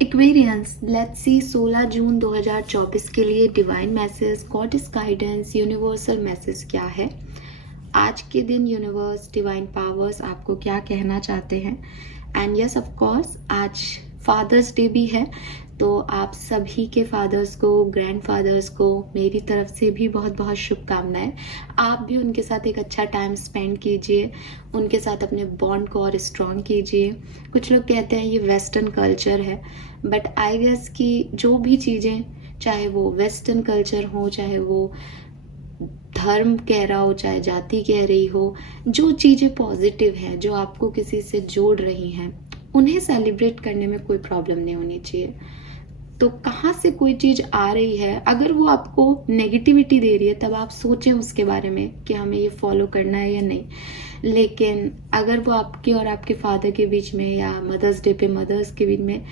Aquarians, let's see 16 जून 2024 के लिए divine message, goddess guidance, universal message क्या है आज के दिन। यूनिवर्स, डिवाइन पावर्स आपको क्या कहना चाहते हैं। एंड यस ऑफ कोर्स आज फादर्स डे भी है, तो आप सभी के फादर्स को, ग्रैंडफादर्स को मेरी तरफ से भी बहुत बहुत शुभकामनाएं। आप भी उनके साथ एक अच्छा टाइम स्पेंड कीजिए, उनके साथ अपने बॉन्ड को और स्ट्रॉन्ग कीजिए। कुछ लोग कहते हैं ये वेस्टर्न कल्चर है, बट आई गेस कि जो भी चीज़ें, चाहे वो वेस्टर्न कल्चर हो, चाहे वो धर्म कह रहा हो, चाहे जाति कह रही हो, जो चीज़ें पॉजिटिव हैं, जो आपको किसी से जोड़ रही हैं, उन्हें सेलिब्रेट करने में कोई प्रॉब्लम नहीं होनी चाहिए। तो कहाँ से कोई चीज़ आ रही है, अगर वो आपको नेगेटिविटी दे रही है, तब आप सोचें उसके बारे में कि हमें ये फॉलो करना है या नहीं। लेकिन अगर वो आपके और आपके फादर के बीच में, या मदर्स डे पे मदर्स के बीच में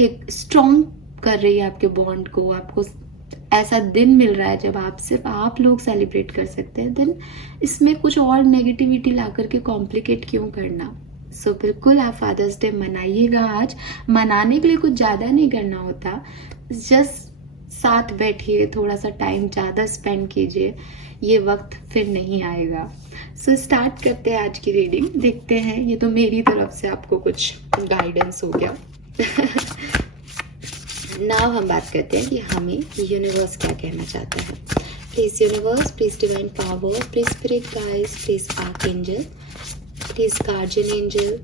एक स्ट्रॉन्ग कर रही है आपके बॉन्ड को, आपको ऐसा दिन मिल रहा है जब आप सिर्फ आप लोग सेलिब्रेट कर सकते हैं, देन इसमें कुछ और नेगेटिविटी ला करके कॉम्प्लिकेट क्यों करना। सो बिल्कुल आप फादर्स डे मनाइएगा। आज मनाने के लिए कुछ ज़्यादा नहीं करना होता, जस्ट साथ बैठिए, थोड़ा सा टाइम ज़्यादा स्पेंड कीजिए, ये वक्त फिर नहीं आएगा। सो स्टार्ट करते हैं आज की रीडिंग, देखते हैं। ये तो मेरी तरफ से आपको कुछ गाइडेंस हो गया। नाउ हम बात करते हैं कि हमें यूनिवर्स क्या कहना चाहता है। Please universe, please divine power, please spirit guides, please archangel, please guardian angel,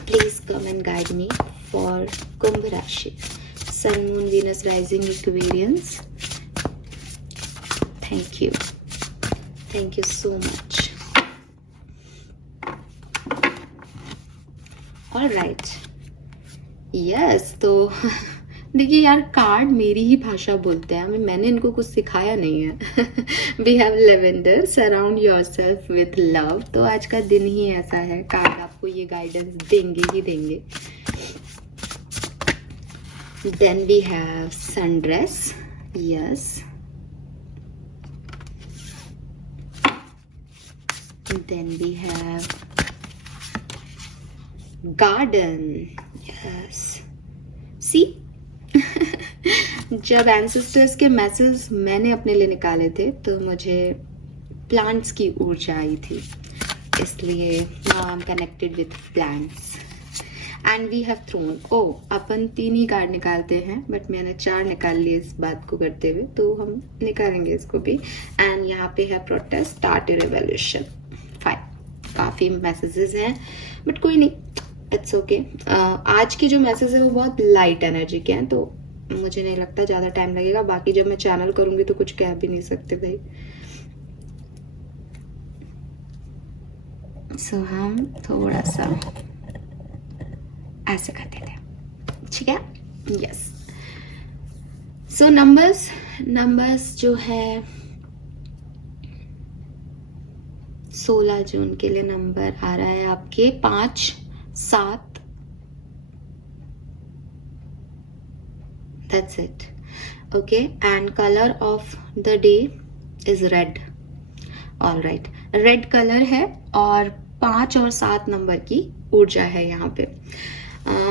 please come and guide me for Kumbh rashi, sun, moon, Venus, rising, Aquarians. Thank you so much. Alright, yes. तो देखिए यार, card मेरी ही भाषा बोलते हैं, मैंने इनको कुछ सिखाया नहीं है। We have lavender, surround yourself with love. तो आज का दिन ही ऐसा है, कार्ड आपको ये गाइडेंस देंगे ही देंगे। Then we have sundress, yes. Then we have garden, yes. See जब एंसेस्टर्स के मैसेज मैंने अपने लिए निकाले थे तो मुझे प्लांट्स की ऊर्जा आई थी, इसलिए now I'm connected with plants. And we have thrown, ओ अपन 3 ही कार्ड निकालते हैं, बट मैंने 4 निकाल लिए इस बात को करते हुए, तो हम निकालेंगे इसको भी। एंड यहाँ पे है प्रोटेस्ट, स्टार्ट ए रेवोल्यूशन। फाइन, काफ़ी मैसेजेस हैं, बट कोई नहीं, इट्स ओके। आज के जो मैसेज है वो बहुत लाइट एनर्जी के हैं, तो मुझे नहीं लगता ज़्यादा टाइम लगेगा। बाकी जब मैं चैनल करूंगी तो कुछ कह भी नहीं सकते भाई। सो हम थोड़ा सा ऐसे करते थे, ठीक है, यस। सो नंबर्स जो है 16 जून के लिए नंबर आ रहा है आपके 5, 7। That's it. Okay, and color of the day is red. All right, red colour है और 5 और 7 नंबर की ऊर्जा है यहाँ पे।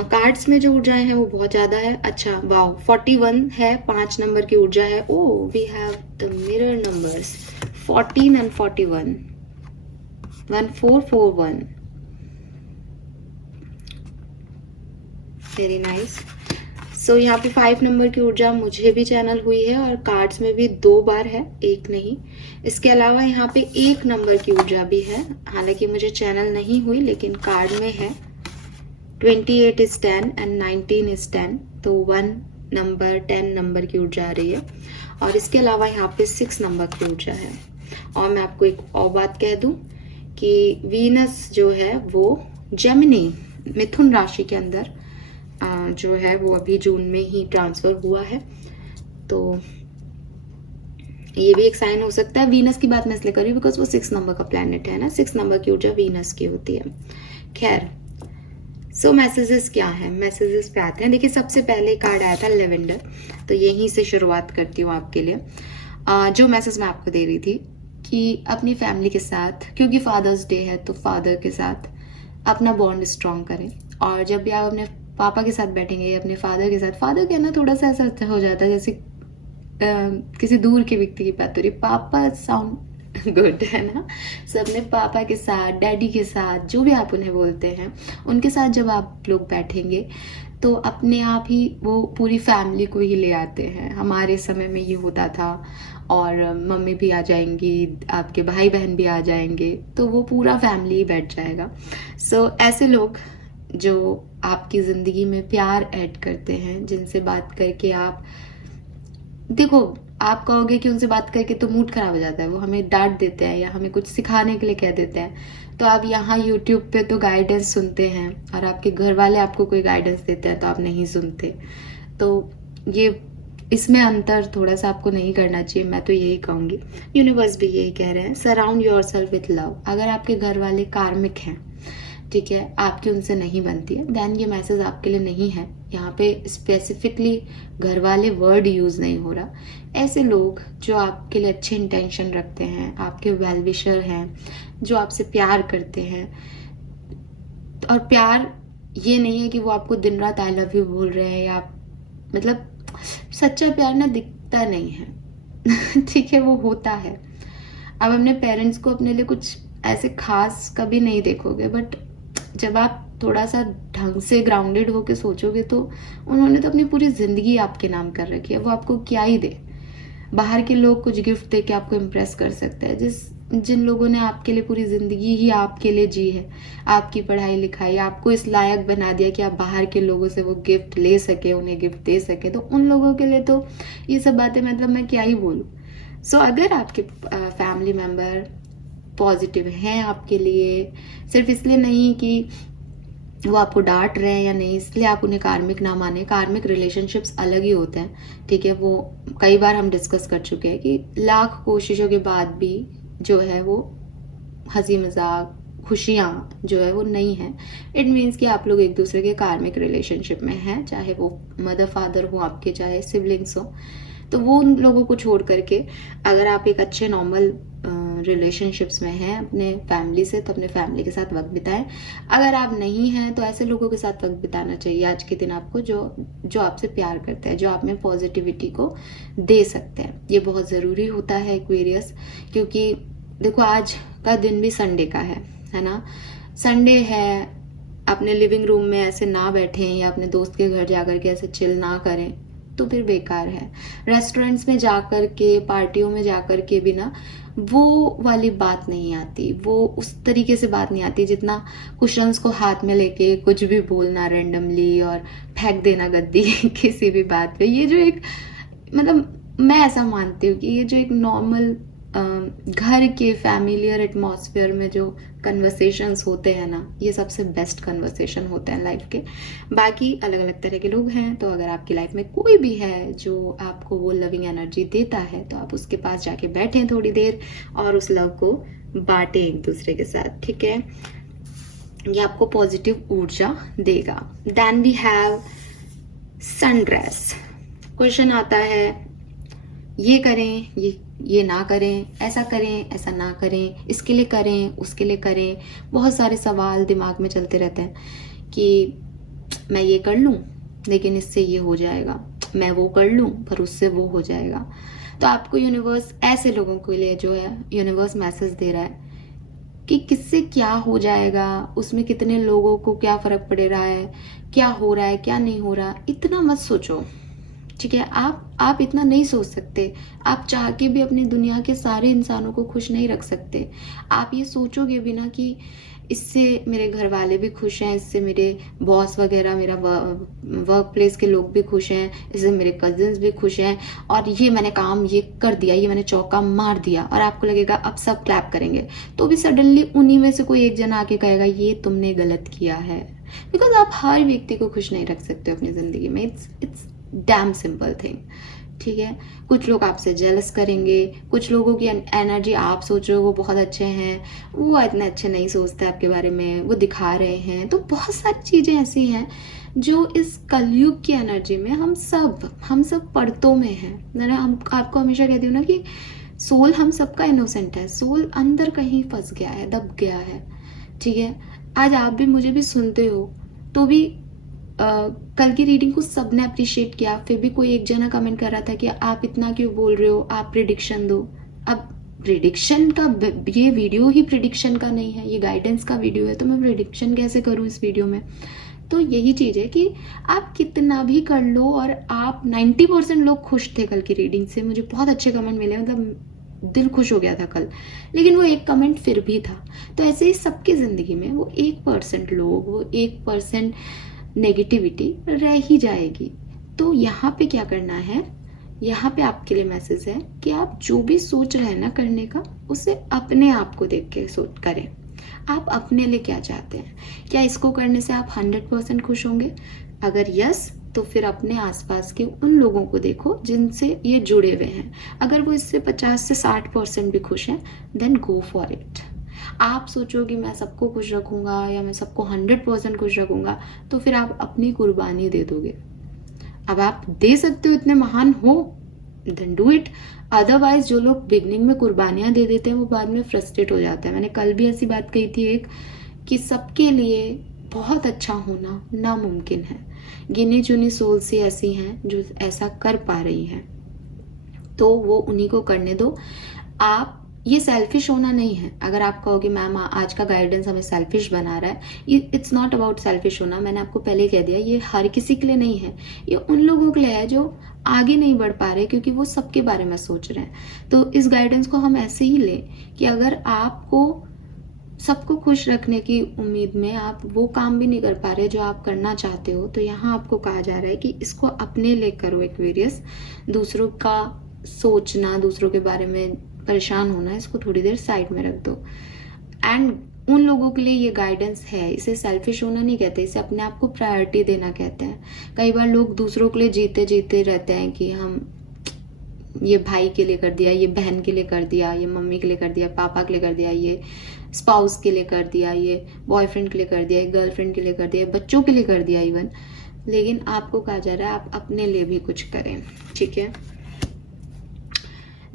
कार्ड्स में जो ऊर्जाएं हैं वो बहुत ज़्यादा है। अच्छा, वाओ, 41 है, 5 नंबर की ऊर्जा है। Oh, we have the mirror numbers 14 and 41, 1441। Very nice. So यहाँ पे 5 नंबर की ऊर्जा मुझे भी चैनल हुई है, और कार्ड्स में भी 2 बार है, एक नहीं। इसके अलावा यहाँ पे 1 नंबर की ऊर्जा भी है, हालांकि मुझे चैनल नहीं हुई, लेकिन कार्ड में है। 28 इज 10 एंड 19 इज 10, तो 1 नंबर 10 नंबर की ऊर्जा आ रही है। और इसके अलावा यहाँ पे 6 नंबर की ऊर्जा है। और मैं आपको एक और बात कह दूं कि वीनस जो है वो जेमिनी, मिथुन राशि के अंदर जो है वो अभी जून में ही ट्रांसफर हुआ है, तो ये भी एक साइन हो सकता है। वीनस की बात मैं इसलिए कर रही हूँ बिकॉज वो 6 नंबर का प्लैनेट है ना, 6 नंबर की ऊर्जा वीनस की होती है। खैर, सो मैसेजेस क्या है, मैसेजेस पे आते हैं। देखिए, सबसे पहले कार्ड आया था लेवेंडर, तो यहीं से शुरुआत करती हूँ आपके लिए। जो मैसेज मैं आपको दे रही थी कि अपनी फैमिली के साथ, क्योंकि फादर्स डे है, तो फादर के साथ अपना बॉन्ड स्ट्रॉन्ग करें। और जब भी आप अपने पापा के साथ बैठेंगे या अपने फादर के साथ, फादर कहना थोड़ा सा ऐसा हो जाता है जैसे किसी दूर के व्यक्ति की बात हो रही, पापा साउंड गुड है ना। सो अपने पापा के साथ, डैडी के साथ, जो भी आप उन्हें बोलते हैं, उनके साथ जब आप लोग बैठेंगे तो अपने आप ही वो पूरी फैमिली को ही ले आते हैं। हमारे समय में ये होता था, और मम्मी भी आ जाएंगी, आपके भाई बहन भी आ जाएंगे, तो वो पूरा फैमिली ही बैठ जाएगा। सो ऐसे लोग जो आपकी ज़िंदगी में प्यार ऐड करते हैं, जिनसे बात करके आप, देखो आप कहोगे कि उनसे बात करके तो मूड खराब हो जाता है, वो हमें डांट देते हैं या हमें कुछ सिखाने के लिए कह देते हैं, तो आप यहाँ यूट्यूब पे तो गाइडेंस सुनते हैं, और आपके घर वाले आपको कोई गाइडेंस देते हैं तो आप नहीं सुनते। तो ये इसमें अंतर थोड़ा सा आपको नहीं करना चाहिए, मैं तो यही कहूँगी। यूनिवर्स भी यही कह रहे हैं, surround your self with love. अगर आपके घर वाले कार्मिक हैं, ठीक है, आपकी उनसे नहीं बनती है, देन ये मैसेज आपके लिए नहीं है। यहाँ पे स्पेसिफिकली घर वाले वर्ड यूज़ नहीं हो रहा। ऐसे लोग जो आपके लिए अच्छे इंटेंशन रखते हैं, आपके वेल विशर हैं, जो आपसे प्यार करते हैं, और प्यार ये नहीं है कि वो आपको दिन रात आई लव यू बोल रहे हैं, या मतलब सच्चा प्यार ना दिखता नहीं है ठीक है, वो होता है। अब अपने पेरेंट्स को अपने लिए कुछ ऐसे खास कभी नहीं देखोगे, बट जब आप थोड़ा सा ढंग से ग्राउंडेड होके सोचोगे तो उन्होंने तो अपनी पूरी ज़िंदगी आपके नाम कर रखी है, वो आपको क्या ही दे। बाहर के लोग कुछ गिफ्ट दे के आपको इम्प्रेस कर सकते हैं, जिन लोगों ने आपके लिए पूरी ज़िंदगी ही आपके लिए जी है, आपकी पढ़ाई लिखाई, आपको इस लायक बना दिया कि आप बाहर के लोगों से वो गिफ्ट ले सके, उन्हें गिफ्ट दे सके, तो उन लोगों के लिए तो ये सब बातें, मतलब मैं क्या ही बोलूँ। सो अगर आपके फैमिली मेम्बर पॉजिटिव हैं आपके लिए, सिर्फ इसलिए नहीं कि वो आपको डांट रहे हैं या नहीं, इसलिए आप उन्हें कार्मिक ना माने। कार्मिक रिलेशनशिप्स अलग ही होते हैं, ठीक है, वो कई बार हम डिस्कस कर चुके हैं कि लाख कोशिशों के बाद भी जो है वो हंसी मजाक, खुशियाँ जो है वो नहीं है। इट मीन्स कि आप लोग एक दूसरे के कार्मिक रिलेशनशिप में हैं, चाहे वो मदर फादर हो आपके, चाहे सिबलिंग्स हो। तो वो उन लोगों को छोड़ करके अगर आप एक अच्छे नॉर्मल रिलेशनशिप्स में हैं अपने फैमिली से, तो अपने फैमिली के साथ वक्त बिताएं। अगर आप नहीं हैं तो ऐसे लोगों के साथ वक्त बिताना चाहिए आज के दिन आपको, जो आपसे प्यार करते हैं, जो आप में पॉजिटिविटी को दे सकते हैं। ये बहुत ज़रूरी होता है एक्वेरियस, क्योंकि देखो आज का दिन भी संडे का है ना। संडे है, अपने लिविंग रूम में ऐसे ना बैठें या अपने दोस्त के घर जाकर के ऐसे चिल ना करें तो फिर बेकार है। रेस्टोरेंट्स में जाकर के, पार्टियों में जाकर के भी ना वो वाली बात नहीं आती, वो उस तरीके से बात नहीं आती जितना कुशन्स को हाथ में लेके कुछ भी बोलना रैंडमली और फेंक देना गद्दी किसी भी बात पे। ये जो एक, मतलब मैं ऐसा मानती हूँ कि ये जो एक नॉर्मल घर के फैमिलियर एटमॉस्फेयर में जो कन्वर्सेशंस होते हैं ना, ये सबसे बेस्ट कन्वर्सेशन होते हैं लाइफ के। बाकी अलग अलग तरह के लोग हैं, तो अगर आपकी लाइफ में कोई भी है जो आपको वो लविंग एनर्जी देता है, तो आप उसके पास जाके बैठें थोड़ी देर और उस लव को बांटें एक दूसरे के साथ, ठीक है। ये आपको पॉजिटिव ऊर्जा देगा। Then we have sundress. Question आता है, ये करें, ये ना करें, ऐसा करें, ऐसा ना करें, इसके लिए करें, उसके लिए करें। बहुत सारे सवाल दिमाग में चलते रहते हैं कि मैं ये कर लूँ लेकिन इससे ये हो जाएगा, मैं वो कर लूँ पर उससे वो हो जाएगा। तो आपको यूनिवर्स ऐसे लोगों के लिए जो है यूनिवर्स मैसेज दे रहा है कि किससे क्या हो जाएगा, उसमें कितने लोगों को क्या फर्क पड़ रहा है, क्या हो रहा है, क्या नहीं हो रहा, इतना मत सोचो, ठीक है। आप इतना नहीं सोच सकते। आप चाह के भी अपनी दुनिया के सारे इंसानों को खुश नहीं रख सकते। आप ये सोचोगे भी ना कि इससे मेरे घर वाले भी खुश हैं, इससे मेरे बॉस वगैरह, मेरा वर्क प्लेस के लोग भी खुश हैं, इससे मेरे कजिन्स भी खुश हैं, और ये मैंने काम ये कर दिया, ये मैंने चौका मार दिया, और आपको लगेगा अब सब क्लैप करेंगे, तो भी सडनली उन्हीं में से कोई एक जन आके कहेगा ये तुमने गलत किया है। बिकॉज आप हर व्यक्ति को खुश नहीं रख सकते अपनी जिंदगी में। इट्स डैम सिंपल थिंग, ठीक है। कुछ लोग आपसे जेलस करेंगे, कुछ लोगों की एनर्जी आप सोच रहे हो वो बहुत अच्छे हैं, वो इतने अच्छे नहीं सोचते आपके बारे में, वो दिखा रहे हैं। तो बहुत सारी चीज़ें ऐसी हैं जो इस कलयुग की एनर्जी में हम सब परतों में हैं। मैंने आपको हमेशा कहती हूँ ना कि सोल हम सबका इनोसेंट है, सोल अंदर कहीं फंस गया है, दब गया है, ठीक है। आज आप भी मुझे भी सुनते हो तो भी कल की रीडिंग को सबने अप्रिशिएट किया, फिर भी कोई एक जना कमेंट कर रहा था कि आप इतना क्यों बोल रहे हो, आप प्रिडिक्शन दो। अब प्रिडिक्शन का ये वीडियो ही प्रिडिक्शन का नहीं है, ये गाइडेंस का वीडियो है, तो मैं प्रिडिक्शन कैसे करूं इस वीडियो में। तो यही चीज़ है कि आप कितना भी कर लो, और आप 90% लोग खुश थे कल की रीडिंग से, मुझे बहुत अच्छे कमेंट मिले, मतलब दिल खुश हो गया था कल। लेकिन वो एक कमेंट फिर भी था। तो ऐसे ही सबकी ज़िंदगी में वो 1% लोग, वो 1% नेगेटिविटी रह ही जाएगी। तो यहाँ पे क्या करना है, यहाँ पे आपके लिए मैसेज है कि आप जो भी सोच रहे हैं ना करने का, उसे अपने आप को देख के सोच करें। आप अपने लिए क्या चाहते हैं, क्या इसको करने से आप 100% खुश होंगे? अगर यस, तो फिर अपने आसपास के उन लोगों को देखो जिनसे ये जुड़े हुए हैं। अगर वो इससे 50 से 60% भी खुश हैं, देन गो फॉर इट। आप सोचो कि मैं सबको खुश रखूंगा या मैं सबको 100% खुश रखूंगा, तो फिर आप अपनी कुर्बानी दे दोगे। अब आप दे सकते हो, इतने महान हो, देन डू इट। अदरवाइज जो लोग बिगनिंग में कुर्बानियां दे देते हैं वो बाद में फ्रस्ट्रेट हो जाते हैं। मैंने कल भी ऐसी बात कही थी एक, कि सबके लिए बहुत अच्छा होना नामुमकिन है। गिनी चुनी सोल्स ही ऐसी हैं जो ऐसा कर पा रही हैं, तो वो उन्हीं को करने दो। आप, ये सेल्फिश होना नहीं है। अगर आप कहोगे मैम आज का गाइडेंस हमें सेल्फिश बना रहा है, ये इट्स नॉट अबाउट सेल्फिश होना। मैंने आपको पहले कह दिया, ये हर किसी के लिए नहीं है, ये उन लोगों के लिए है जो आगे नहीं बढ़ पा रहे क्योंकि वो सबके बारे में सोच रहे हैं। तो इस गाइडेंस को हम ऐसे ही लें कि अगर आपको सबको खुश रखने की उम्मीद में आप वो काम भी नहीं कर पा रहे जो आप करना चाहते हो, तो यहाँ आपको कहा जा रहा है कि इसको अपने लिए करो एक्वेरियस। दूसरों का सोचना, दूसरों के बारे में परेशान होना, इसको थोड़ी देर साइड में रख दो। एंड उन लोगों के लिए ये गाइडेंस है, इसे सेल्फिश होना नहीं कहते, इसे अपने आप को प्रायोरिटी देना कहते हैं। कई बार लोग दूसरों के लिए जीते जीते रहते हैं कि हम ये भाई के लिए कर दिया, ये बहन के लिए कर दिया, ये मम्मी के लिए कर दिया, पापा के लिए कर दिया, ये स्पाउस के लिए कर दिया, ये बॉयफ्रेंड के लिए कर दिया, ये गर्लफ्रेंड के लिए कर दिया, बच्चों के लिए कर दिया इवन। लेकिन आपको कहा जा रहा है आप अपने लिए भी कुछ करें, ठीक है।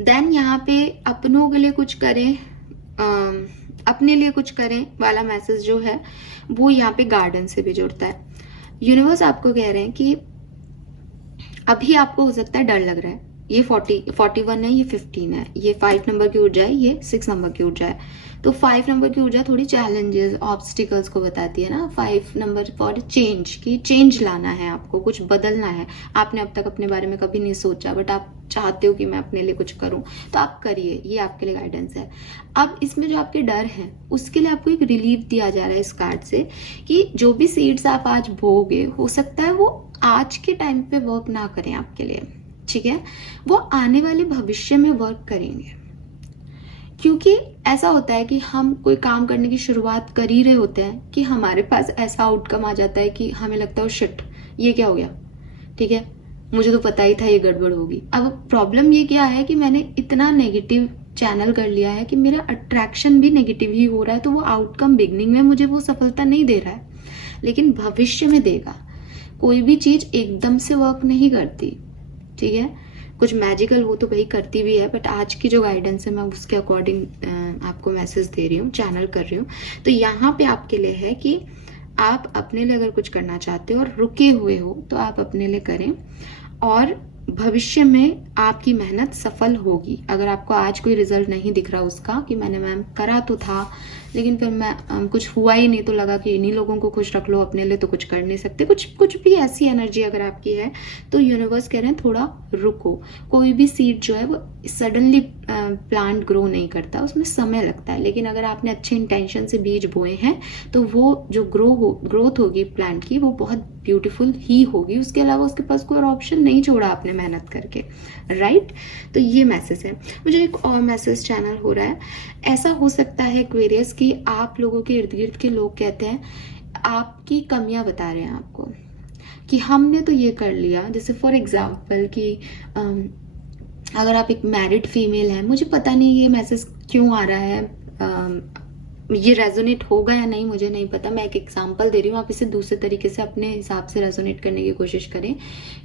देन यहाँ पे अपनों के लिए कुछ करें, अपने लिए कुछ करें वाला मैसेज जो है वो यहाँ पे गार्डन से भी जुड़ता है। यूनिवर्स आपको कह रहे हैं कि अभी आपको हो सकता है डर लग रहा है, ये 41 है, ये 15 है, ये 5 नंबर की ऊर्जा है, ये 6 नंबर की ऊर्जा है। तो 5 नंबर की ऊर्जा थोड़ी चैलेंजेस, ऑब्स्टिकल्स को बताती है ना। 5 नंबर फॉर चेंज, की चेंज लाना है, आपको कुछ बदलना है। आपने अब तक अपने बारे में कभी नहीं सोचा, बट आप चाहते हो कि मैं अपने लिए कुछ करूं, तो आप करिए, ये आपके लिए गाइडेंस है। अब इसमें जो आपके डर हैं उसके लिए आपको एक रिलीफ दिया जा रहा है इस कार्ड से, कि जो भी सीड्स आप आज बोओगे हो सकता है वो आज के टाइम पे वर्क ना करें आपके लिए, ठीक है, वो आने वाले भविष्य में वर्क करेंगे। क्योंकि ऐसा होता है कि हम कोई काम करने की शुरुआत कर ही रहे होते हैं कि हमारे पास ऐसा आउटकम आ जाता है कि हमें लगता है शिट, ये क्या हो गया, ठीक है, मुझे तो पता ही था ये गड़बड़ होगी। अब प्रॉब्लम ये क्या है कि मैंने इतना नेगेटिव चैनल कर लिया है कि मेरा अट्रैक्शन भी नेगेटिव ही हो रहा है। तो वो आउटकम बिगनिंग में मुझे वो सफलता नहीं दे रहा है, लेकिन भविष्य में देगा। कोई भी चीज एकदम से वर्क नहीं करती, ठीक है, कुछ मैजिकल वो तो भाई करती भी है, बट आज की जो गाइडेंस है मैं उसके अकॉर्डिंग आपको मैसेज दे रही हूँ, चैनल कर रही हूँ। तो यहाँ पे आपके लिए है कि आप अपने लिए अगर कुछ करना चाहते हो और रुके हुए हो तो आप अपने लिए करें, और भविष्य में आपकी मेहनत सफल होगी। अगर आपको आज कोई रिजल्ट नहीं दिख रहा उसका कि मैंने मैम करा तो था लेकिन फिर मैं कुछ हुआ ही नहीं, तो लगा कि इन्हीं लोगों को खुश रख लो, अपने लिए तो कुछ कर नहीं सकते, कुछ भी ऐसी एनर्जी अगर आपकी है, तो यूनिवर्स कह रहे हैं थोड़ा रुको। कोई भी सीड जो है वो सडनली प्लांट ग्रो नहीं करता, उसमें समय लगता है। लेकिन अगर आपने अच्छे इंटेंशन से बीज बोए हैं तो वो जो ग्रोथ होगी प्लांट की वो बहुत ब्यूटीफुल ही होगी। उसके अलावा उसके पास कोई और ऑप्शन नहीं छोड़ा आपने मेहनत करके, राइट। तो ये मैसेज है। मुझे एक और मैसेज चैनल हो रहा है। ऐसा हो सकता है एक्वेरियस कि आप लोगों के इर्द गिर्द के लोग कहते हैं, आपकी कमियां बता रहे हैं आपको कि हमने तो ये कर लिया। जैसे फॉर एग्जाम्पल कि अगर आप एक मैरिड फीमेल हैं, मुझे पता नहीं ये मैसेज क्यों आ रहा है, ये रेजोनेट होगा या नहीं मुझे नहीं पता। मैं एक एग्जांपल दे रही हूँ, आप इसे दूसरे तरीके से अपने हिसाब से रेजोनेट करने की कोशिश करें।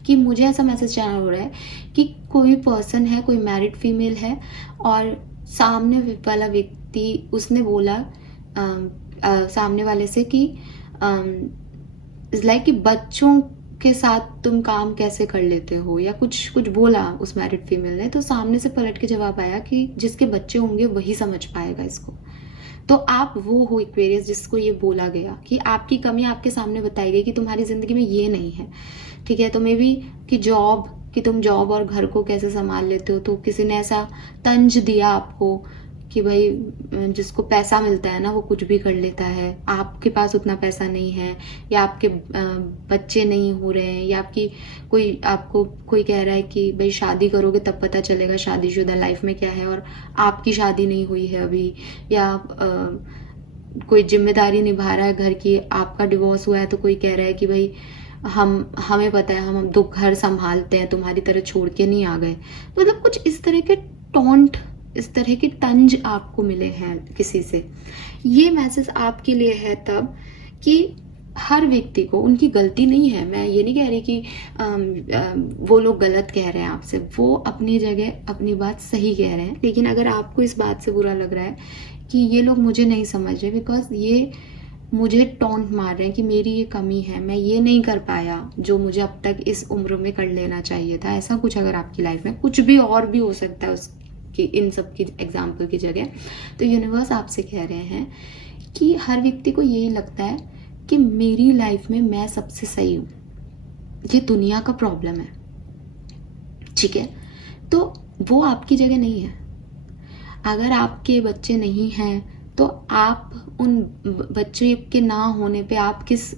कि मुझे ऐसा मैसेज चैनल हो रहा है कि कोई पर्सन है, कोई मैरिड फीमेल है, और सामने वाला व्यक्ति उसने बोला सामने वाले से कि इज लाइक कि बच्चों के साथ तुम काम कैसे कर लेते हो, या कुछ कुछ बोला उस मैरिड फीमेल ने, तो सामने से पलट के जवाब आया कि जिसके बच्चे होंगे वही समझ पाएगा इसको। तो आप वो हो एक्वेरियस जिसको ये बोला गया कि आपकी कमी आपके सामने बताई गई कि तुम्हारी जिंदगी में ये नहीं है, ठीक है। तो मे बी कि जॉब, कि तुम जॉब और घर को कैसे संभाल लेते हो, तो किसी ने ऐसा तंज दिया आपको कि भाई जिसको पैसा मिलता है ना वो कुछ भी कर लेता है, आपके पास उतना पैसा नहीं है, या आपके बच्चे नहीं हो रहे हैं, या आपको कोई कह रहा है कि भाई शादी करोगे तब पता चलेगा शादीशुदा लाइफ में क्या है, और आपकी शादी नहीं हुई है अभी, या कोई जिम्मेदारी निभा रहा है घर की, आपका डिवोर्स हुआ है तो कोई कह रहा है कि भाई हमें पता है, हम दो घर संभालते हैं, तुम्हारी तरह छोड़ के नहीं आ गए। मतलब कुछ इस तरह के टॉन्ट, इस तरह के तंज आपको मिले हैं किसी से। ये मैसेज आपके लिए है तब कि हर व्यक्ति को, उनकी गलती नहीं है, मैं ये नहीं कह रही कि वो लोग गलत कह रहे हैं आपसे, वो अपनी जगह अपनी बात सही कह रहे हैं। लेकिन अगर आपको इस बात से बुरा लग रहा है कि ये लोग मुझे नहीं समझ रहे बिकॉज ये मुझे टॉन्ट मार रहे हैं कि मेरी ये कमी है, मैं ये नहीं कर पाया जो मुझे अब तक इस उम्र में कर लेना चाहिए था, ऐसा कुछ अगर आपकी लाइफ में कुछ भी और भी हो सकता है उसकी, इन सब की एग्जाम्पल की जगह, तो यूनिवर्स आपसे कह रहे हैं कि हर व्यक्ति को यही लगता है कि मेरी लाइफ में मैं सबसे सही हूँ, ये दुनिया का प्रॉब्लम है, ठीक है। तो वो आपकी जगह नहीं है। अगर आपके बच्चे नहीं हैं तो आप उन बच्चे के ना होने पे आप किस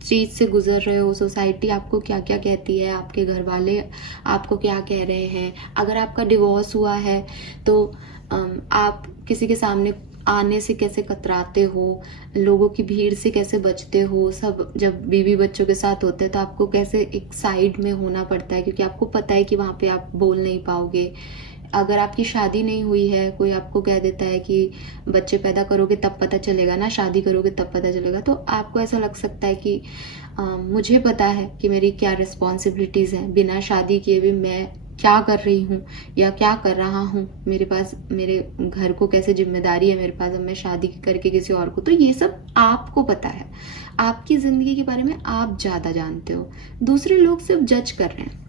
चीज़ से गुजर रहे हो, सोसाइटी आपको क्या क्या कहती है, आपके घर वाले आपको क्या कह रहे हैं, अगर आपका डिवोर्स हुआ है तो आप किसी के सामने आने से कैसे कतराते हो, लोगों की भीड़ से कैसे बचते हो, सब जब बीवी बच्चों के साथ होते हैं तो आपको कैसे एक साइड में होना पड़ता है क्योंकि आपको पता है कि वहाँ पे आप बोल नहीं पाओगे। अगर आपकी शादी नहीं हुई है, कोई आपको कह देता है कि बच्चे पैदा करोगे तब पता चलेगा ना, शादी करोगे तब पता चलेगा, तो आपको ऐसा लग सकता है कि मुझे पता है कि मेरी क्या रिस्पॉन्सिबिलिटीज़ हैं, बिना शादी किए भी मैं क्या कर रही हूँ या क्या कर रहा हूँ, मेरे पास मेरे घर को कैसे जिम्मेदारी है मेरे पास, अब मैं शादी करके किसी और को, तो ये सब आपको पता है। आपकी ज़िंदगी के बारे में आप ज़्यादा जानते हो, दूसरे लोग सिर्फ जज कर रहे हैं।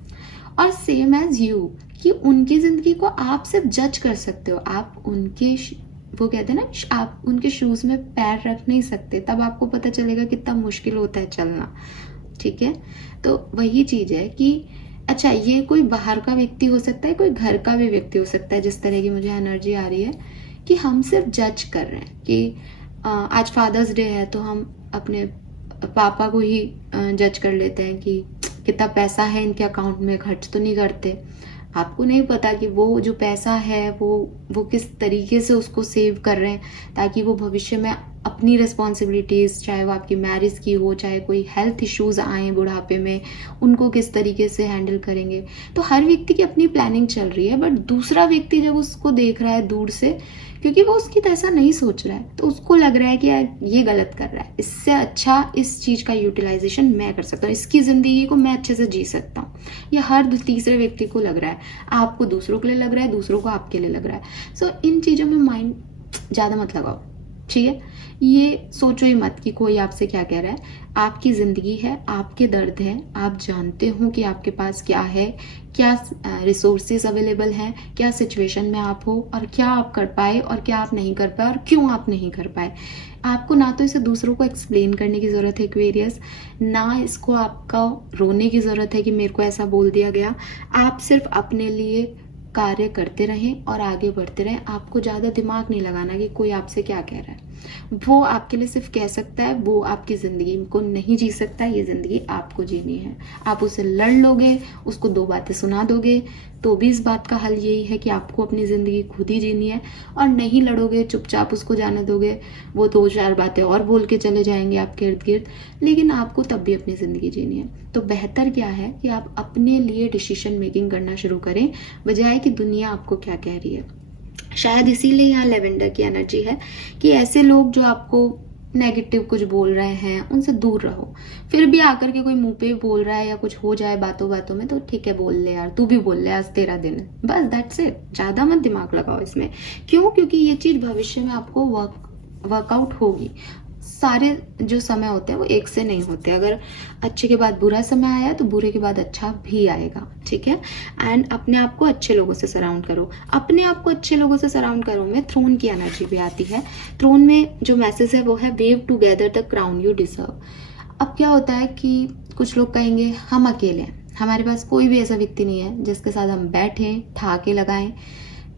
और सेम एज यू, कि उनकी ज़िंदगी को आप सिर्फ जज कर सकते हो, आप उनके वो कहते हैं ना, आप उनके शूज़ में पैर रख नहीं सकते, तब आपको पता चलेगा कितना मुश्किल होता है चलना, ठीक है। तो वही चीज़ है कि अच्छा, ये कोई बाहर का व्यक्ति हो सकता है, कोई घर का भी व्यक्ति हो सकता है, जिस तरह की मुझे एनर्जी आ रही है कि हम सिर्फ जज कर रहे हैं कि आज फादर्स डे है तो हम अपने पापा को ही जज कर लेते हैं कि कितना पैसा है इनके अकाउंट में, खर्च तो नहीं करते। आपको नहीं पता कि वो जो पैसा है वो किस तरीके से उसको सेव कर रहे हैं ताकि वो भविष्य में अपनी रिस्पॉन्सिबिलिटीज़, चाहे वो आपकी मैरिज की हो, चाहे कोई हेल्थ इश्यूज आए बुढ़ापे में, उनको किस तरीके से हैंडल करेंगे। तो हर व्यक्ति की अपनी प्लानिंग चल रही है, बट दूसरा व्यक्ति जब उसको देख रहा है दूर से, क्योंकि वो उसकी तरह नहीं सोच रहा है, तो उसको लग रहा है कि यार ये गलत कर रहा है, इससे अच्छा इस चीज़ का यूटिलाइजेशन मैं कर सकता हूँ, इसकी ज़िंदगी को मैं अच्छे से जी सकता हूँ। ये हर तीसरे व्यक्ति को लग रहा है, आपको दूसरों के लिए लग रहा है, दूसरों को आपके लिए लग रहा है। सो इन चीज़ों में माइंड ज़्यादा मत लगाओ, ठीक है। ये सोचो ही मत कि कोई आपसे क्या कह रहा है। आपकी ज़िंदगी है, आपके दर्द है, आप जानते हो कि आपके पास क्या है, क्या रिसोर्सेज अवेलेबल हैं, क्या सिचुएशन में आप हो, और क्या आप कर पाए और क्या आप नहीं कर पाए और क्यों आप नहीं कर पाए। आपको ना तो इसे दूसरों को एक्सप्लेन करने की ज़रूरत है एक्वेरियस, ना इसको आपका रोने की ज़रूरत है कि मेरे को ऐसा बोल दिया गया। आप सिर्फ अपने लिए कार्य करते रहें और आगे बढ़ते रहें। आपको ज़्यादा दिमाग नहीं लगाना कि कोई आपसे क्या कह रहा है, वो आपके लिए सिर्फ कह सकता है, वो आपकी ज़िंदगी को नहीं जी सकता। ये ज़िंदगी आपको जीनी है। आप उसे लड़ लोगे, उसको दो बातें सुना दोगे, तो भी इस बात का हल यही है कि आपको अपनी ज़िंदगी खुद ही जीनी है। और नहीं लड़ोगे, चुपचाप उसको जाने दोगे, वो दो चार बातें और बोल के चले जाएंगे आपके इर्द गिर्द, लेकिन आपको तब भी अपनी ज़िंदगी जीनी है। तो बेहतर क्या है कि आप अपने लिए डिसीजन मेकिंग करना शुरू करें, बजाय कि दुनिया आपको क्या कह रही है। शायद इसीलिए यहाँ लेवेंडर की एनर्जी है कि ऐसे लोग जो आपको नेगेटिव कुछ बोल रहे हैं उनसे दूर रहो। फिर भी आकर के कोई मुंह पे बोल रहा है या कुछ हो जाए बातों बातों में, तो ठीक है, बोल ले यार, तू भी बोल ले, आज तेरा दिन है, बस दैट्स इट। ज़्यादा मत दिमाग लगाओ इसमें। क्यों? क्योंकि ये चीज़ भविष्य में आपको वर्कआउट होगी। सारे जो समय होते हैं वो एक से नहीं होते। अगर अच्छे के बाद बुरा समय आया तो बुरे के बाद अच्छा भी आएगा, ठीक है। एंड अपने आप को अच्छे लोगों से सराउंड करो, अपने आप को अच्छे लोगों से सराउंड करो में थ्रोन की एनर्जी भी आती है। थ्रोन में जो मैसेज है वो है wave together the crown you deserve. अब क्या होता है कि कुछ लोग कहेंगे हम अकेले हैं, हमारे पास कोई भी ऐसा व्यक्ति नहीं है जिसके साथ हम बैठें, ठहाके लगाएं।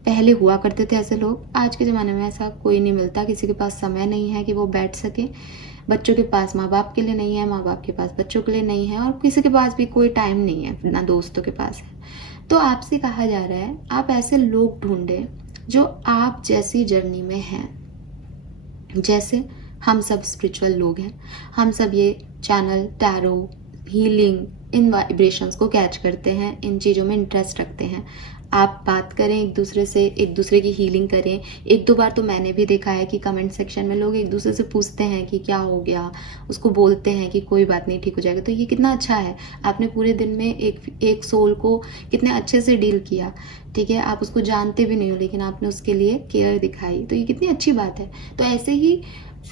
पहले हुआ करते थे ऐसे लोग, आज के ज़माने में ऐसा कोई नहीं मिलता। किसी के पास समय नहीं है कि वो बैठ सके, बच्चों के पास माँ बाप के लिए नहीं है, माँ बाप के पास बच्चों के लिए नहीं है, और किसी के पास भी कोई टाइम नहीं है, ना दोस्तों के पास है। तो आपसे कहा जा रहा है आप ऐसे लोग ढूंढें जो आप जैसी जर्नी में हैं। जैसे हम सब स्पिरिचुअल लोग हैं, हम सब ये चैनल, टैरो, हीलिंग, इन वाइब्रेशंस को कैच करते हैं, इन चीज़ों में इंटरेस्ट रखते हैं। आप बात करें एक दूसरे से, एक दूसरे की हीलिंग करें। एक दो बार तो मैंने भी देखा है कि कमेंट सेक्शन में लोग एक दूसरे से पूछते हैं कि क्या हो गया, उसको बोलते हैं कि कोई बात नहीं, ठीक हो जाएगा। तो ये कितना अच्छा है, आपने पूरे दिन में एक सोल को कितने अच्छे से डील किया, ठीक है। आप उसको जानते भी नहीं हो लेकिन आपने उसके लिए केयर दिखाई, तो ये कितनी अच्छी बात है। तो ऐसे ही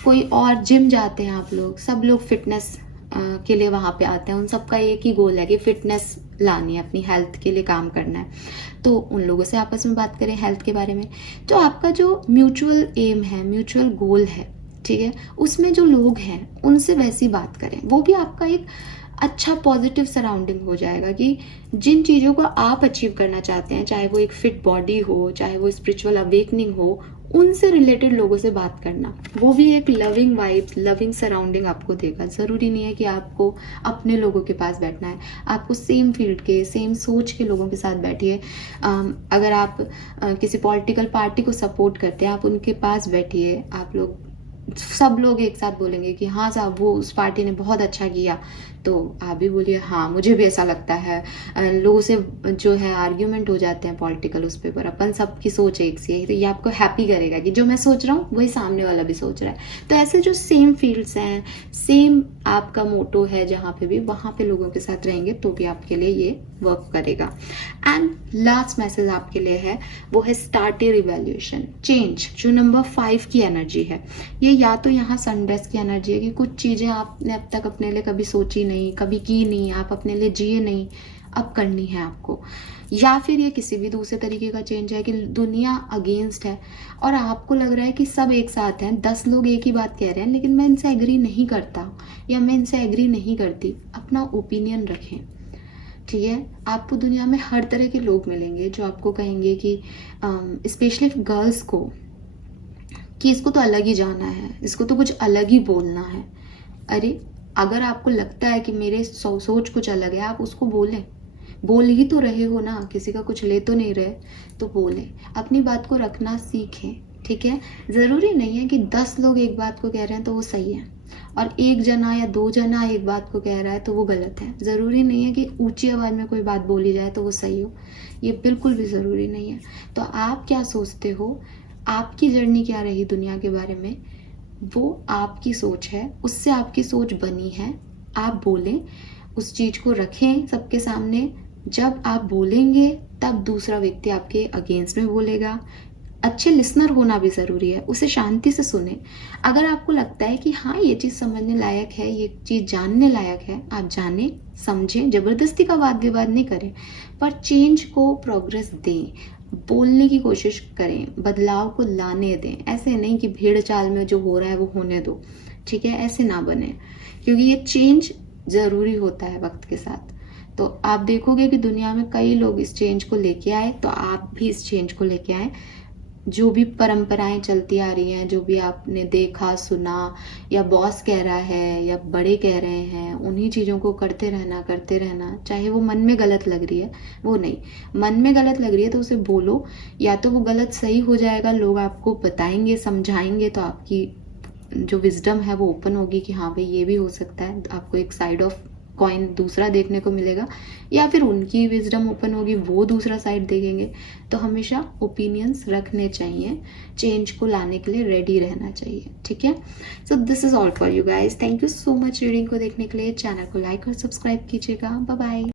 कोई और जिम जाते हैं आप लोग, सब लोग फिटनेस के लिए वहाँ पे आते हैं, उन सबका एक ही गोल है कि फिटनेस लानी है, अपनी हेल्थ के लिए काम करना है। तो उन लोगों से आपस में बात करें हेल्थ के बारे में। तो आपका जो म्यूचुअल एम है, म्यूचुअल गोल है, ठीक है, उसमें जो लोग हैं उनसे वैसी बात करें। वो भी आपका एक अच्छा पॉजिटिव सराउंडिंग हो जाएगा कि जिन चीज़ों को आप अचीव करना चाहते हैं, चाहे वो एक फिट बॉडी हो, चाहे वो स्पिरिचुअल अवेकनिंग हो, उनसे रिलेटेड लोगों से बात करना, वो भी एक लविंग वाइब्स, लविंग सराउंडिंग आपको देगा। ज़रूरी नहीं है कि आपको अपने लोगों के पास बैठना है, आपको सेम फील्ड के, सेम सोच के लोगों के साथ बैठिए। अगर आप किसी पॉलिटिकल पार्टी को सपोर्ट करते हैं, आप उनके पास बैठिए। आप लोग, सब लोग एक साथ बोलेंगे कि हाँ साहब वो उस पार्टी ने बहुत अच्छा किया, तो आप भी बोलिए हाँ मुझे भी ऐसा लगता है। लोगों से जो है आर्ग्यूमेंट हो जाते हैं पॉलिटिकल उस पर अपन सबकी सोच एक सी है, तो ये आपको हैप्पी करेगा कि जो मैं सोच रहा हूँ वही सामने वाला भी सोच रहा है। तो ऐसे जो सेम फील्ड्स हैं, सेम आपका मोटो है, जहाँ पे भी वहाँ पे लोगों के साथ रहेंगे तो भी आपके लिए ये वर्क करेगा। एंड लास्ट मैसेज आपके लिए है वो है स्टार्ट ए रिवॉल्यूशन, चेंज, जो नंबर 5 की एनर्जी है। ये या तो यहाँ सनराइज की एनर्जी है कि कुछ चीज़ें आपने अब तक अपने लिए कभी सोची नहीं, कभी की नहीं, आप अपने लिए जिए नहीं, अब करनी है आपको। या फिर ये किसी भी दूसरे तरीके का चेंज है कि दुनिया अगेंस्ट है और आपको लग रहा है कि सब एक साथ हैं, 10 लोग एक ही बात कह रहे हैं लेकिन मैं इनसे एग्री नहीं करता या मैं इनसे एग्री नहीं करती। अपना ओपिनियन रखें, ठीक है। आपको दुनिया में हर तरह के लोग मिलेंगे जो आपको कहेंगे कि स्पेशली गर्ल्स को, कि इसको तो अलग ही जाना है, इसको तो कुछ अलग ही बोलना है। अरे अगर आपको लगता है कि मेरे सोच कुछ अलग है, आप उसको बोलें, बोल ही तो रहे हो ना, किसी का कुछ ले तो नहीं रहे, तो बोलें, अपनी बात को रखना सीखें, ठीक है। ज़रूरी नहीं है कि 10 लोग एक बात को कह रहे हैं तो वो सही है और एक जना या 2 जना एक बात को कह रहा है तो वो गलत है। ज़रूरी नहीं है कि ऊंची आवाज़ में कोई बात बोली जाए तो वो सही हो, ये बिल्कुल भी ज़रूरी नहीं है। तो आप क्या सोचते हो, आपकी जर्नी क्या रही दुनिया के बारे में, वो आपकी सोच है, उससे आपकी सोच बनी है। आप बोलें, उस चीज़ को रखें सबके सामने। जब आप बोलेंगे तब दूसरा व्यक्ति आपके अगेंस्ट में बोलेगा। अच्छे लिसनर होना भी ज़रूरी है, उसे शांति से सुने। अगर आपको लगता है कि हाँ ये चीज़ समझने लायक है, ये चीज़ जानने लायक है, आप जानें, समझें। ज़बरदस्ती का वाद विवाद नहीं करें, पर चेंज को प्रोग्रेस दें, बोलने की कोशिश करें, बदलाव को लाने दें। ऐसे नहीं कि भीड़ चाल में जो हो रहा है वो होने दो, ठीक है, ऐसे ना बने, क्योंकि ये चेंज ज़रूरी होता है वक्त के साथ। तो आप देखोगे कि दुनिया में कई लोग इस चेंज को लेके आए, तो आप भी इस चेंज को लेके आए। जो भी परंपराएं चलती आ रही हैं, जो भी आपने देखा सुना, या बॉस कह रहा है या बड़े कह रहे हैं, उन्हीं चीज़ों को करते रहना, चाहे वो मन में गलत लग रही है, वो नहीं, मन में गलत लग रही है तो उसे बोलो, या तो वो गलत सही हो जाएगा, लोग आपको बताएंगे, समझाएंगे, तो आपकी जो विजडम है वो ओपन होगी कि हाँ भाई ये भी हो सकता है, आपको एक साइड ऑफ कॉइन दूसरा देखने को मिलेगा, या फिर उनकी विजडम ओपन होगी, वो दूसरा साइड देखेंगे। तो हमेशा ओपिनियंस रखने चाहिए, चेंज को लाने के लिए रेडी रहना चाहिए, ठीक है। So this is all for you guys. Thank you so much reading को देखने के लिए। चैनल को लाइक और सब्सक्राइब कीजिएगा। Bye bye.